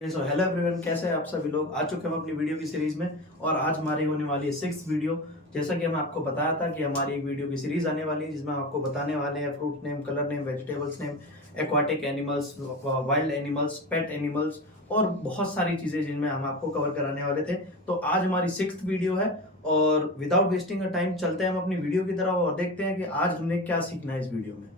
So hello everyone, कैसे हैं आप सभी लोग। आ चुके हम अपनी वीडियो की सीरीज में और आज हमारी होने वाली है 6th वीडियो। जैसा कि मैं आपको बताया था कि हमारी एक वीडियो की सीरीज आने वाली है जिसमें हम आपको बताने वाले हैं fruit name, colour name, vegetables name, aquatic animals, wild animals, pet animals और बहुत सारी चीजें जिनमें हम आपको कवर कराने वाले थे। तो आज हमारी 6th वीडियो है और विदाउट वेस्टिंग टाइम चलते हैं हम अपनी वीडियो की तरफ और देखते हैं कि आज हमने क्या सीखना है इस वीडियो में।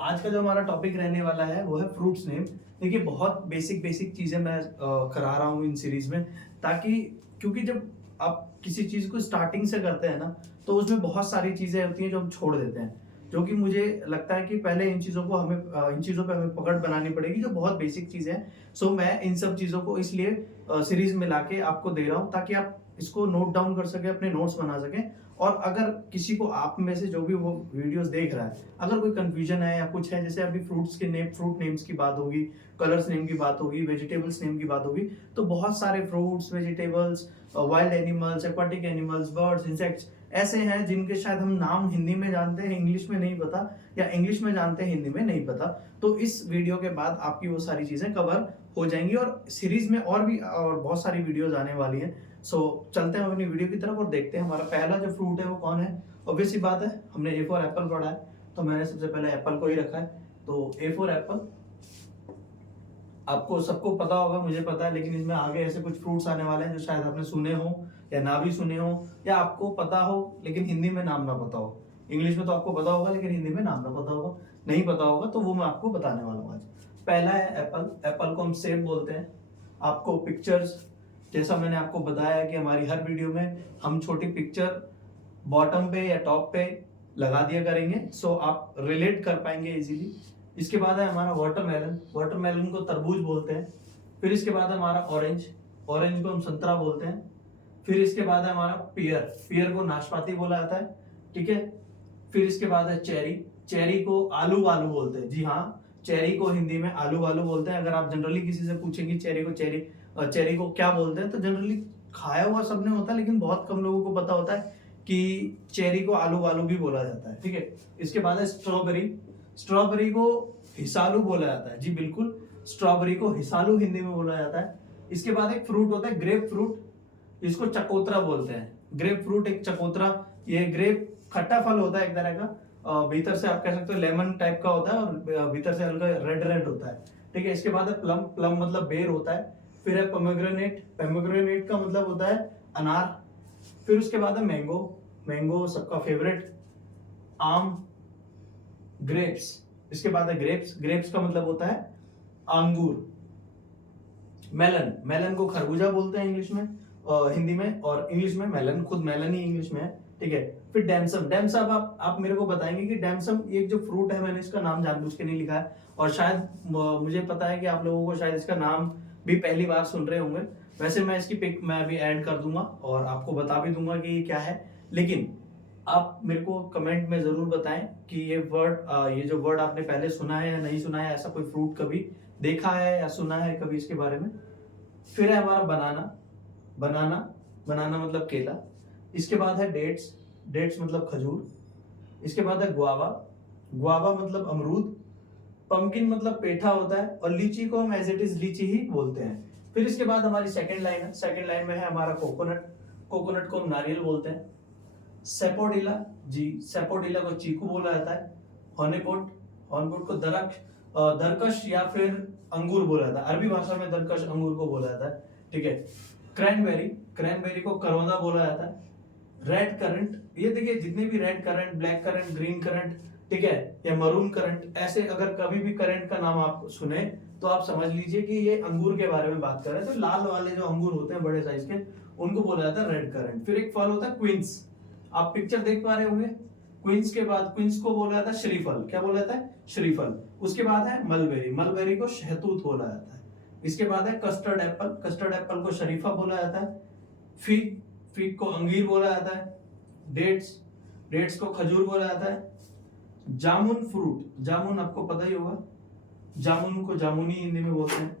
आज का जो हमारा टॉपिक रहने वाला है वो है फ्रूट्स नेम। देखिए, बहुत बेसिक बेसिक चीजें मैं करा रहा हूँ इन सीरीज में, ताकि क्योंकि जब आप किसी चीज को स्टार्टिंग से करते हैं ना, तो उसमें बहुत सारी चीजें होती हैं जो हम छोड़ देते हैं, जो कि मुझे लगता है कि पहले इन चीजों को हमें इन चीजों पे हमें पकड़ बनानी पड़ेगी जो बहुत बेसिक चीजें हैं। मैं इन सब चीजों को इसलिए सीरीज में लाके आपको दे रहा हूँ ताकि आप इसको नोट डाउन कर सके, अपने नोट्स बना सकें। और अगर किसी को आप में से जो भी वो वीडियोस देख रहा है, अगर कोई कंफ्यूजन है या कुछ है, जैसे अभी फ्रूट्स के नेम, फ्रूट नेम्स की बात होगी, कलर्स नेम की बात होगी, वेजिटेबल्स नेम की बात होगी, तो बहुत सारे fruits, vegetables, wild animals, aquatic animals, birds, insects ऐसे हैं जिनके शायद हम नाम हिंदी में जानते हैं, इंग्लिश में नहीं पता, या इंग्लिश में जानते हैं, हिंदी में नहीं पता। तो इस वीडियो के बाद आपकी वो सारी चीजें कवर हो जाएंगी और सीरीज में और भी और बहुत सारी वीडियोस आने वाली हैं। चलते हैं अपनी वीडियो की तरफ और देखते हैं हमारा पहला जो फ्रूट है वो कौन है। ऑब्वियस सी बात है, हमने ए फॉर एप्पल पढ़ा है तो मैंने सबसे पहले एप्पल को ही रखा है। तो ए फॉर एप्पल आपको सबको पता होगा, मुझे पता है, लेकिन इसमें आगे ऐसे कुछ फ्रूट्स आने वाले हैं जो शायद आपने सुने हो या ना भी सुने हो, या आपको पता हो लेकिन हिंदी में नाम ना पता हो। इंग्लिश में तो आपको पता होगा लेकिन हिंदी में नाम ना पता होगा, नहीं पता होगा, तो वो मैं आपको बताने वाला हूँ आज। पहला है एप्पल। एप्पल को हम सेब बोलते हैं। आपको पिक्चर्स, जैसा मैंने आपको बताया कि हमारी हर वीडियो में हम छोटी पिक्चर बॉटम पे या टॉप पे लगा दिया करेंगे, आप रिलेट कर पाएंगे इजीली। इसके बाद है हमारा वाटरमेलन। वाटरमेलन को तरबूज बोलते हैं। फिर इसके बाद है हमारा ऑरेंज। ऑरेंज को हम संतरा बोलते हैं। फिर इसके बाद है हमारा पियर। पियर को नाशपाती बोला जाता है, ठीक है। फिर इसके बाद है चेरी। चेरी को आलू आलू बोलते हैं। जी हाँ, चेरी को हिंदी में आलू आलू बोलते हैं। अगर आप जनरली किसी से पूछेंगे चेरी को क्या बोलते हैं, तो जनरली खाया हुआ सबने होता है, लेकिन बहुत कम लोगों को पता होता है कि चेरी को आलू आलू भी बोला जाता है, ठीक है। इसके बाद है स्ट्रॉबेरी। स्ट्रॉबेरी को हिसालू बोला जाता है, जी बिल्कुल, स्ट्रॉबेरी को हिसालू हिंदी में बोला जाता है। इसके बाद एक फ्रूट होता है ग्रेप फ्रूट, इसको चकोतरा बोलते हैं। ग्रेप फ्रूट एक चकोतरा, ये ग्रेप खट्टा फल होता है एक तरह का, भीतर से आप कह सकते हो लेमन टाइप का होता है और भीतर से हल्का रेड रेड होता है, ठीक है। इसके बाद है प्लम। प्लम मतलब बेर होता है। फिर है पोमेग्रेनेट। पोमेग्रेनेट का मतलब होता है अनार। फिर उसके बाद है मैंगो। मैंगो सबका फेवरेट। आम, ग्रेप्स। इसके बाद है ग्रेप्स। ग्रेप्स का मतलब होता है अंगूर। मेलन। मेलन को खरबूजा बोलते हैं इंग्लिश में, हिंदी में, और इंग्लिश में मेलन, खुद मेलन ही इंग्लिश में है, ठीक है। फिर डैमसम। डैमसम आप मेरे को बताएंगे कि डैमसम एक जो फ्रूट है, मैंने इसका नाम जानबूझ के नहीं लिखा है और शायद मुझे पता है कि आप लोगों को शायद इसका नाम भी पहली बार सुन रहे होंगे। वैसे मैं इसकी पिक मैं अभी ऐड कर दूंगा और आपको बता भी दूंगा कि ये क्या है, लेकिन आप मेरे को कमेंट में जरूर बताएं कि ये जो वर्ड आपने पहले सुना है या नहीं सुना है, ऐसा कोई फ्रूट कभी देखा है या सुना है कभी इसके बारे में। फिर है हमारा बनाना। बनाना, बनाना मतलब केला। इसके बाद है डेट्स। डेट्स मतलब खजूर। इसके बाद है गुआवा। गुआवा मतलब अमरूद। पंपकिन मतलब पेठा होता है, और लीची को हम एज इट इज लीची ही बोलते हैं। फिर इसके बाद हमारी सेकंड लाइन है। सेकंड लाइन में है हमारा कोकोनट। कोकोनट को हम नारियल बोलते हैं। सेपोडिला, जी सेपोडिला को चीकू बोला जाता है। हॉर्नेकोट, हॉर्नकोट को दरकश या फिर अंगूर बोला जाता है। अरबी भाषा में दरकश अंगूर को बोला जाता है, ठीक है। क्रैनबेरी, क्रैनबेरी को करौंदा बोला जाता है। रेड करंट, ये देखिए जितने भी red current, black currant, green current, ठीक है, या मरून करंट, ऐसे अगर कभी भी करंट का नाम आप सुने तो आप समझ लीजिए कि ये अंगूर के बारे में बात कर रहे हैं। तो लाल वाले जो अंगूर होते हैं बड़े साइज के, उनको बोला जाता है रेड करंट। फिर एक फल होता है क्विंस। आप पिक्चर देख पा रहे होंगे। क्विंस के बाद क्विंस को बोला जाता है श्रीफल। क्या बोला जाता है? श्रीफल। उसके बाद है मलबेरी। मलबेरी को शहतूत बोला जाता है। इसके बाद है कस्टर्ड एप्पल। कस्टर्ड एप्पल को शरीफा बोला जाता है। फिग, फिग को अंगूर बोला जाता है। डेट्स, डेट्स को खजूर बोला जाता है। जामुन फ्रूट, जामुन आपको पता ही होगा, जामुन को जामुनी हिंदी में बोलते हैं।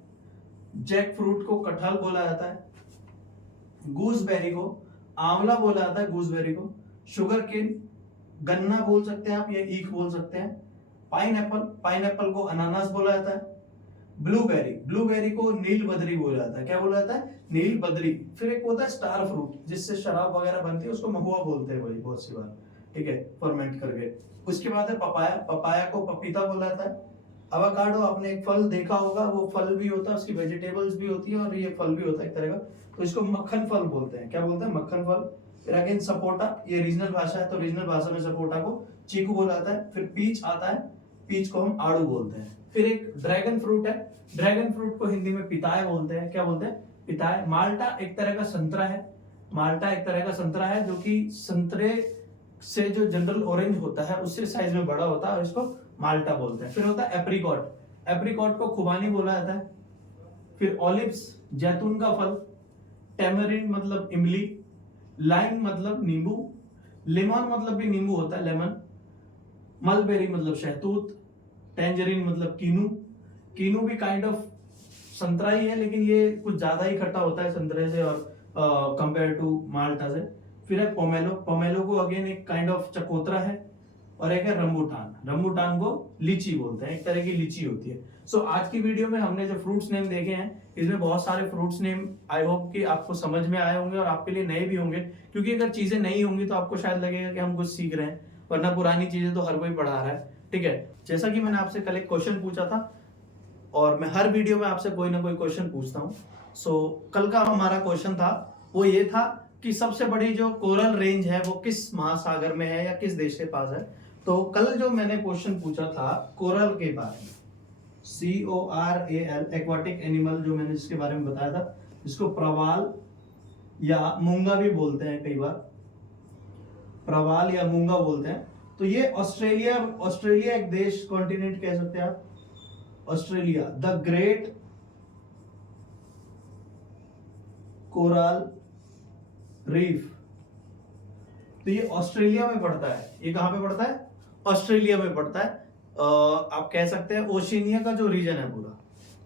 जैक फ्रूट को कटहल बोला जाता है। गूसबेरी को आंवला बोला जाता है, गूसबेरी को। शुगर केन, गन्ना बोल सकते हैं आप, या ईख बोल सकते हैं। पाइन एप्पल, पाइन एप्पल को अनानास बोला जाता है। ब्लूबेरी, ब्लूबेरी को नील बदरी बोला जाता है। क्या बोला जाता है? नील बदरी। फिर एक होता है स्टार फ्रूट, जिससे शराब वगैरह बनती है, उसको महुआ बोलते हैं वही बहुत सी बार, ठीक है, फर्मेंट करके। उसके बाद है पपाया, पपाया को पपीता बोला जाता है। अवाकाडो, आपने एक फल देखा होगा, वो फल भी होता है, उसकी वेजिटेबल्स भी होती है और ये फल भी होता है एक तरह का, तो इसको मक्खन फल बोलते हैं। क्या बोलते हैं? मक्खन फल। फिर अगेन सपोटा, ये रीजनल भाषा है तो रीजनल भाषा में सपोटा को चीकू बोला जाता है। फिर पीच आता है, पीच को हम आड़ू बोलते हैं। फिर एक ड्रैगन फ्रूट है, ड्रैगन फ्रूट को हिंदी में पिताय बोलते हैं। क्या बोलते हैं? पिताय। माल्टा एक तरह का संतरा है, माल्टा एक तरह का संतरा है जो कि संतरे से जो जनरल ऑरेंज होता है उससे साइज में बड़ा होता है और इसको माल्टा बोलते हैं। फिर होता है एप्रिकॉट, एप्रिकॉट को खुबानी बोला जाता है। फिर ऑलिव्स, जैतून का फल। टेमरिन मतलब इमली। लाइम मतलब नींबू। लेमन मतलब भी नींबू होता है, लेमन। मलबेरी मतलब शहतूत। टेंजरीन मतलब कीनू, कीनू भी काइंड ऑफ संतरा ही है, लेकिन ये कुछ ज्यादा ही खट्टा होता है संतरे से और कंपेयर टू माल्टा से। फिर है पोमेलो, पोमेलो को अगेन एक काइंड ऑफ चकोतरा है। और एक है रंबूटान, रंबूटान को लीची बोलते हैं, एक तरह की लीची होती है। सो आज की वीडियो में हमने जो फ्रूट्स नेम देखे हैं, इसमें बहुत सारे फ्रूट्स नेम आई होप कि आपको समझ में आए होंगे और आपके लिए नए भी होंगे, क्योंकि अगर चीजें नई होंगी तो आपको शायद लगेगा कि हम कुछ सीख रहे हैं, वरना पुरानी चीजें तो हर कोई पढ़ा रहा है, ठीक है। जैसा कि मैंने आपसे कल एक क्वेश्चन पूछा था और मैं हर वीडियो में आपसे कोई ना कोई क्वेश्चन पूछता हूँ। सो कल का हमारा क्वेश्चन था वो ये था कि सबसे बड़ी जो कोरल रेंज है वो किस महासागर में है या किस देश के पास है। तो कल जो मैंने क्वेश्चन पूछा था कोरल के बारे में, CORAL, एक्वाटिक एनिमल जो मैंने जिसके बारे में बताया था, जिसको प्रवाल या मूंगा भी बोलते हैं, कई बार प्रवाल या मूंगा बोलते हैं। तो ये ऑस्ट्रेलिया, ऑस्ट्रेलिया एक देश, कॉन्टिनेंट कह सकते हैं आप, Australia, the great coral reef. तो ये ऑस्ट्रेलिया में पड़ता है। ये कहां पे पड़ता है? ऑस्ट्रेलिया में पड़ता है। आप कह सकते हैं ओशिनिया का जो रीजन है पूरा,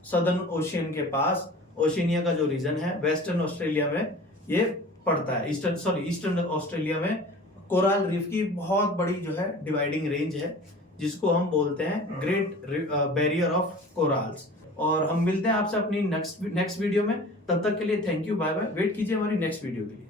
सदर्न ओशियन के पास ओशिनिया का जो रीजन है, वेस्टर्न ऑस्ट्रेलिया में ये पड़ता है। ईस्टर्न ऑस्ट्रेलिया में कोरल रीफ की बहुत बड़ी जो है डिवाइडिंग रेंज है, जिसको हम बोलते हैं ग्रेट बैरियर ऑफ कोरल्स। और हम मिलते हैं आपसे अपनी नेक्स्ट वीडियो में। तब तक के लिए thank you, bye bye. Wait कीजिए हमारी नेक्स्ट वीडियो के लिए।